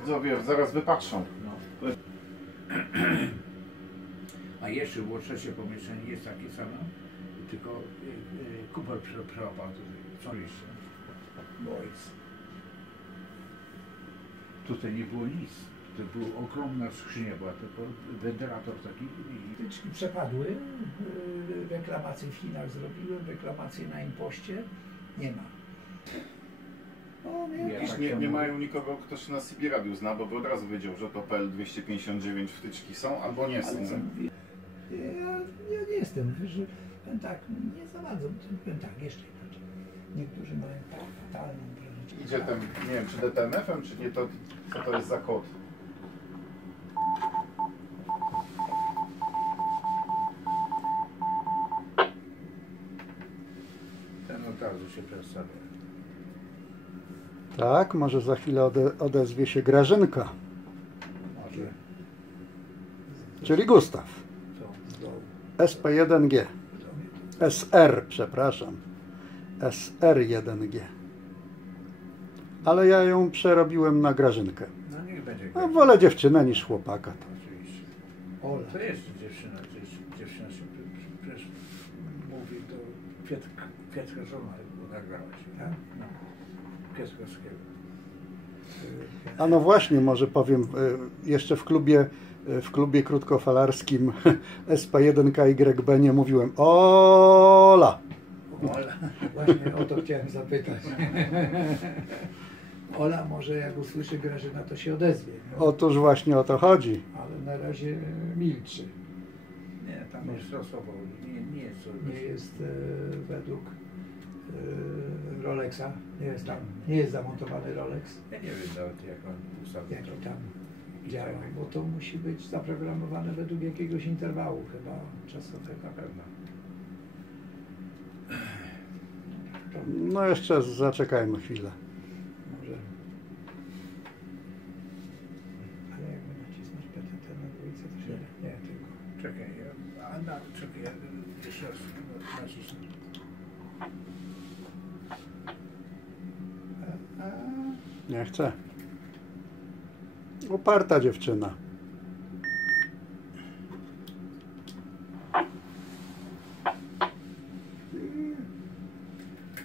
Widzowie zaraz wypatrzą. No. A jeszcze było trzecie pomieszczenie, jest takie samo, tylko kuper przełapał tutaj. Tutaj nie było nic. To była ogromna skrzynia, była tylko wentylator taki. Wtyczki przepadły, reklamacje w Chinach zrobiłem, reklamacje na impoście, nie ma. Nie mają nikogo, kto się na CB Radiu zna, bo by od razu wiedział, że to PL 259 wtyczki są albo nie są. Ja nie jestem, że tak, nie za bardzo, tak, jeszcze inaczej. Niektórzy mają tak fatalną prezycję. Idzie ten, nie wiem, czy DTMF-em, czy nie, to co to jest za kod? Ten od razu się przedstawia. Tak, może za chwilę odezwie się Grażynka. Może. Czyli Gustaw. SP1G. SR, przepraszam. SR1G. Ale ja ją przerobiłem na Grażynkę. No niech będzie. A wolę dziewczynę niż chłopaka. Oczywiście. Ola. To jest dziewczyna, dziewczyna się przecież mówi do Piotra żona, bo nagrałaś, tak? No. Piotrowskiego. A no właśnie, może powiem, jeszcze w klubie krótkofalarskim SP1KYB nie mówiłem Ola! Ola, właśnie o to chciałem zapytać. Ola może jak usłyszy Grażyna, to się odezwie. No? Otóż właśnie o to chodzi. Ale na razie milczy. Nie, tam jest losowo, nie jest to. Nie jest według Rolexa, nie jest zamontowany Rolex. Ja nie wiem nawet jak on ustawił. Jaki tam działa, bo to musi być zaprogramowane według jakiegoś interwału chyba czasowego. Na pewno. No jeszcze zaczekajmy chwilę. Może. Ale jakby nacisnąć PTT na dwójce, to się nie tylko. Czekaj, czekaj, ja jeszcze raz nacisnę. Nie chcę. Uparta dziewczyna.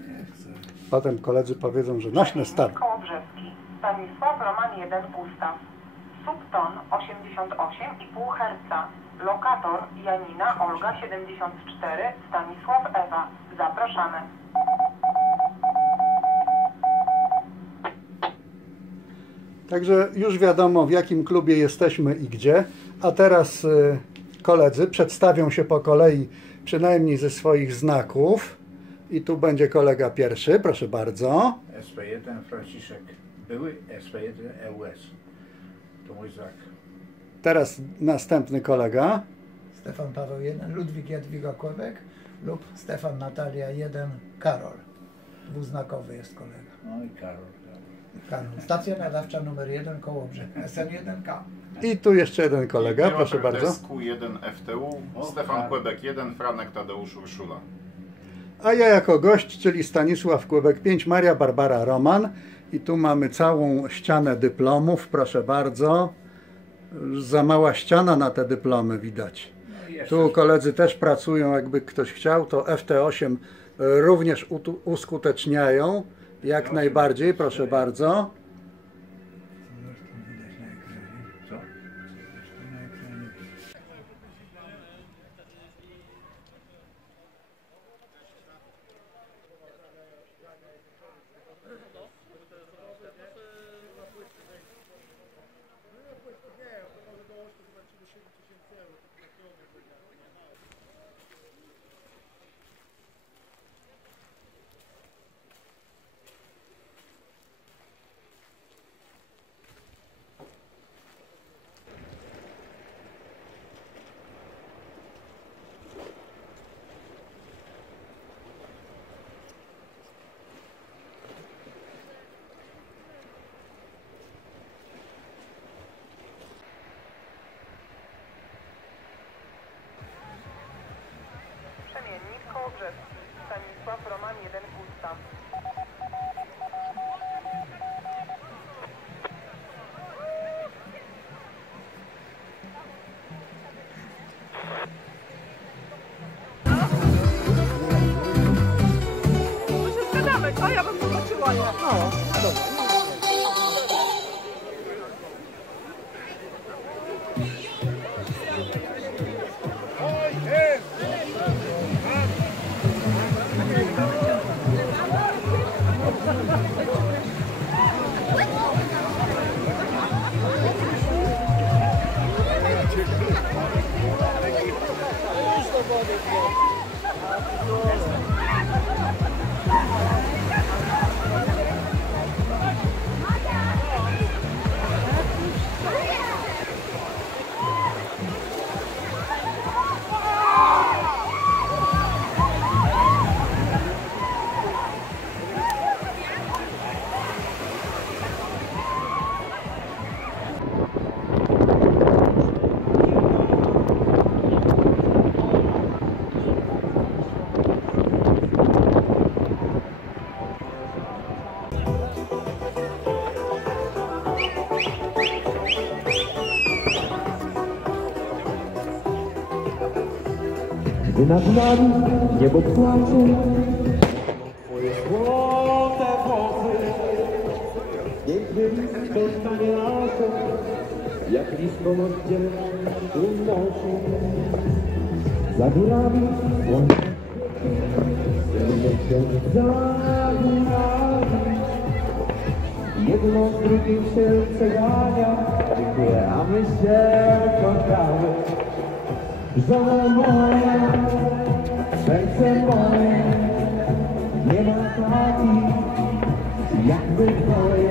Nie chcę. Potem koledzy powiedzą, że nośne stawy. Kołobrzewski, Stanisław Roman 1 Gustaw, subton 88,5 Hz, lokator Janina Olga 74, Stanisław Ewa. Zapraszamy. Także już wiadomo, w jakim klubie jesteśmy i gdzie. A teraz koledzy przedstawią się po kolei, przynajmniej ze swoich znaków. I tu będzie kolega pierwszy, proszę bardzo. SP1 Franciszek, były SP1 EUS. To mój znak. Teraz następny kolega. Stefan Paweł 1, Ludwik Jadwiga Kłebek lub Stefan Natalia 1, Karol. Dwuznakowy jest kolega. No i Karol. Karol. Stacja nadawcza numer 1 Kołobrzeg, SN1K. I tu jeszcze jeden kolega, proszę bardzo. SQ1 FTU, Stefan Kłebek 1, Franek Tadeusz Urszula. A ja jako gość, czyli Stanisław Kłebek 5, Maria Barbara Roman. I tu mamy całą ścianę dyplomów, proszę bardzo. Za mała ściana na te dyplomy widać. No Tu koledzy też pracują, jakby ktoś chciał, to FT8 również uskuteczniają. Jak najbardziej, proszę bardzo. Zresztą widać na ekranie. Co? Zresztą na ekranie. A ja bym zobaczyła, nie? No, dobra. Gdy nad nami niebo płacze, twoje złote włosy, piękny list spotkanie nasze, jak list po moście unosi. Za górami słońce, za górami, jedno z drugim się przegania, dziękuję, a my się kochamy. Żona moja, serce moje, nie ma takich jakby twoje.